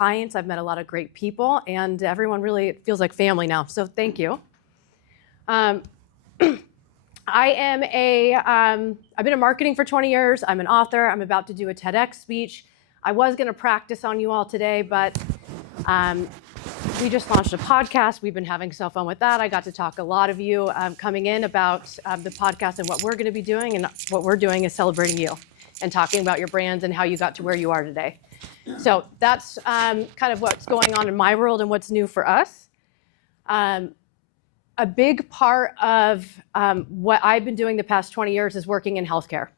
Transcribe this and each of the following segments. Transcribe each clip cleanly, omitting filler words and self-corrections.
clients. I've met a lot of great people, and everyone really feels like family now. So thank you. I've been in marketing for 20 years. I'm an author. I'm about to do a TedX speech. I was going to practice on you all today, but we just launched a podcast. We've been having so fun with that. I got to talk to a lot of you coming in about the podcast and what we're going to be doing. And what we're doing is celebrating you and talking about your brands and how you got to where you are today. So that's kind of what's going on in my world and what's new for us. A big part of what I've been doing the past 20 years is working in healthcare.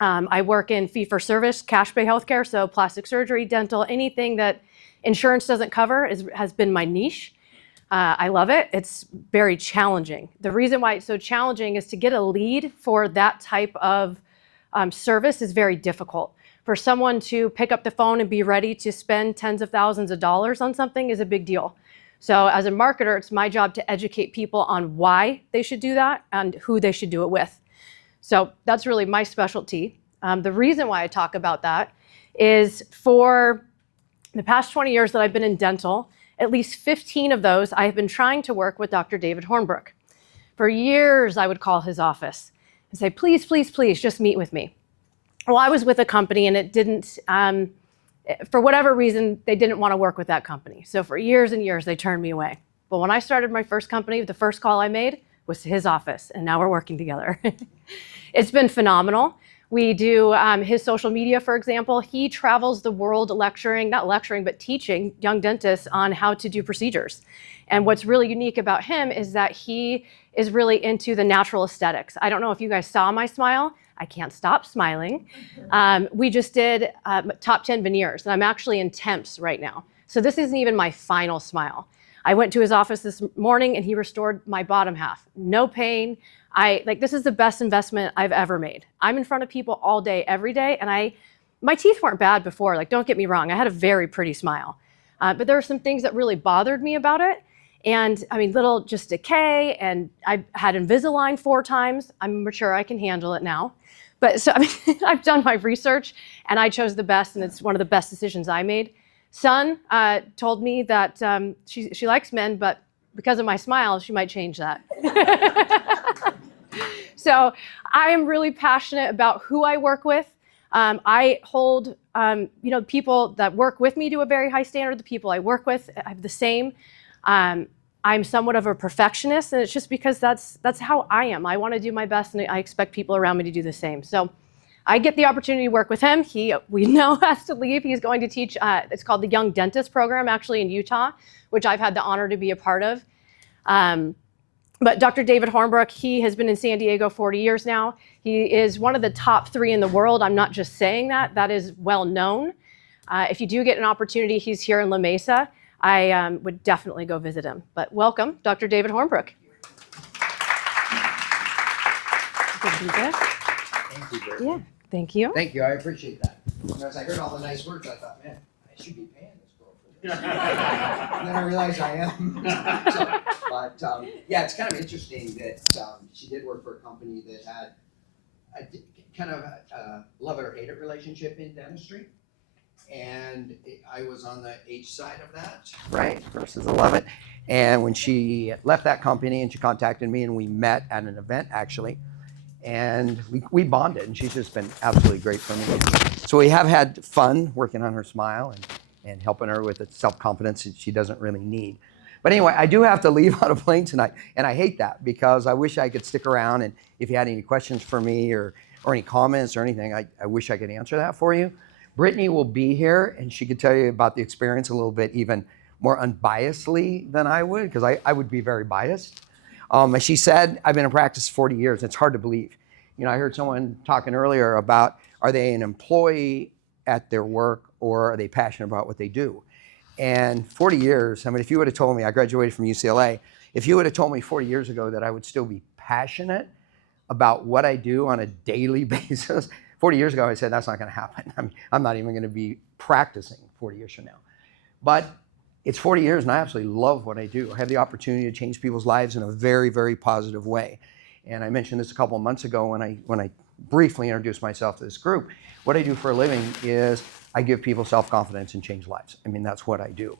I work in fee-for-service, cash pay healthcare, so plastic surgery, dental, anything that insurance doesn't cover has been my niche. I love it. It's very challenging. The reason why it's so challenging is to get a lead for that type of service is very difficult. For someone to pick up the phone and be ready to spend tens of thousands of dollars on something is a big deal. So as a marketer, it's my job to educate people on why they should do that and who they should do it with. So that's really my specialty. The reason why I talk about that is for the past 20 years that I've been in dental, at least 15 of those, I have been trying to work with Dr. David Hornbrook. For years, I would call his office and say, please, please, please, just meet with me. Well, I was with a company and it didn't, for whatever reason, they didn't want to work with that company. So for years and years, they turned me away. But when I started my first company, the first call I made was to his office, and now we're working together. It's been phenomenal. We do his social media, for example. He travels the world lecturing, not lecturing, but teaching young dentists on how to do procedures. And what's really unique about him is that he is really into the natural aesthetics. I don't know if you guys saw my smile. I can't stop smiling. We just did top 10 veneers, and I'm actually in temps right now. So this isn't even my final smile. I went to his office this morning and he restored my bottom half. No pain. This is the best investment I've ever made. I'm in front of people all day, every day, and my teeth weren't bad before. Like, don't get me wrong, I had a very pretty smile. But there were some things that really bothered me about it. And I mean, little just decay, and I had Invisalign 4 times. I'm mature, I can handle it now. But so I mean, I've done my research and I chose the best, and it's one of the best decisions I made. Son told me that she likes men, but because of my smile, she might change that. So I am really passionate about who I work with. I hold, people that work with me to a very high standard. The people I work with have the same. I'm somewhat of a perfectionist, and it's just because that's how I am. I want to do my best, and I expect people around me to do the same. So I get the opportunity to work with him. We know has to leave. He's going to teach, it's called the Young Dentist Program, actually in Utah, which I've had the honor to be a part of. But Dr. David Hornbrook, he has been in San Diego 40 years now. He is one of the top 3 in the world. I'm not just saying that. That is well known. If you do get an opportunity, he's here in La Mesa. I would definitely go visit him. But welcome, Dr. David Hornbrook. Thank you, Brittany. Yeah, thank you. Thank you, I appreciate that. As I heard all the nice words, I thought, man, I should be paying this girl for this. And then I realized I am. Yeah, it's kind of interesting that she did work for a company that had kind of a love it or hate it relationship in dentistry. And I was on the H side of that, right, versus the love it. And when she left that company and she contacted me and we met at an event actually, and we bonded, and she's just been absolutely great for me. So we have had fun working on her smile and helping her with the self-confidence that she doesn't really need. But anyway, I do have to leave on a plane tonight, and I hate that because I wish I could stick around, and if you had any questions for me or any comments or anything, I wish I could answer that for you. Brittany will be here, and she could tell you about the experience a little bit even more unbiasedly than I would, because I would be very biased. As she said, I've been in practice 40 years. It's hard to believe. You know, I heard someone talking earlier about, are they an employee at their work or are they passionate about what they do? And 40 years, I mean, if you would have told me, I graduated from UCLA, if you would have told me 40 years ago that I would still be passionate about what I do on a daily basis, 40 years ago, I said, that's not going to happen. I'm not even going to be practicing 40 years from now. But it's 40 years, and I absolutely love what I do. I have the opportunity to change people's lives in a very, very positive way. And I mentioned this a couple of months ago when I briefly introduced myself to this group. What I do for a living is I give people self-confidence and change lives. I mean, that's what I do.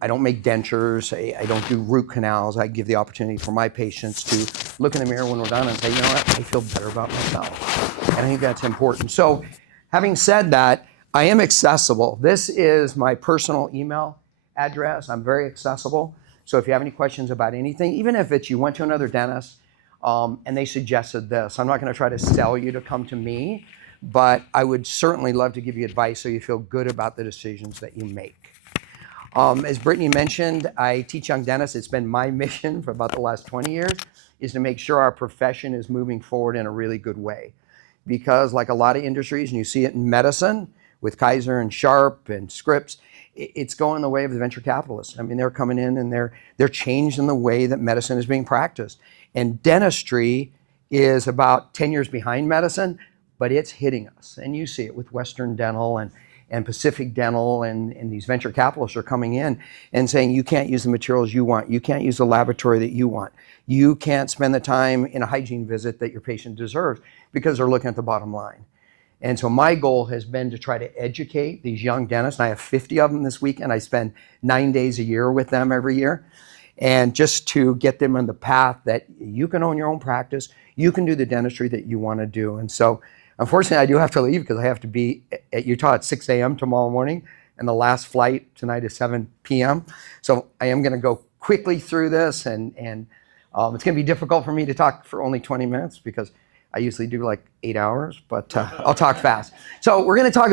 I don't make dentures. I don't do root canals. I give the opportunity for my patients to look in the mirror when we're done and say, you know what, I feel better about myself. And I think that's important. So having said that, I am accessible. This is my personal email address. I'm very accessible. So if you have any questions about anything, even if it's you went to another dentist and they suggested this, I'm not going to try to sell you to come to me, but I would certainly love to give you advice so you feel good about the decisions that you make. As Brittany mentioned, I teach young dentists. It's been my mission for about the last 20 years is to make sure our profession is moving forward in a really good way. Because like a lot of industries, and you see it in medicine with Kaiser and Sharp and Scripps, it's going the way of the venture capitalists. I mean, they're coming in and they're changing the way that medicine is being practiced. And dentistry is about 10 years behind medicine, but it's hitting us. And you see it with Western Dental and Pacific Dental, and these venture capitalists are coming in and saying, you can't use the materials you want. You can't use the laboratory that you want. You can't spend the time in a hygiene visit that your patient deserves because they're looking at the bottom line. And so my goal has been to try to educate these young dentists. And I have 50 of them this weekend. I spend 9 days a year with them every year. And just to get them on the path that you can own your own practice, you can do the dentistry that you want to do. And so unfortunately, I do have to leave because I have to be at Utah at 6 a.m. tomorrow morning, and the last flight tonight is 7 p.m. So I am going to go quickly through this, and it's going to be difficult for me to talk for only 20 minutes because I usually do like 8 hours, but I'll talk fast. So we're going to talk about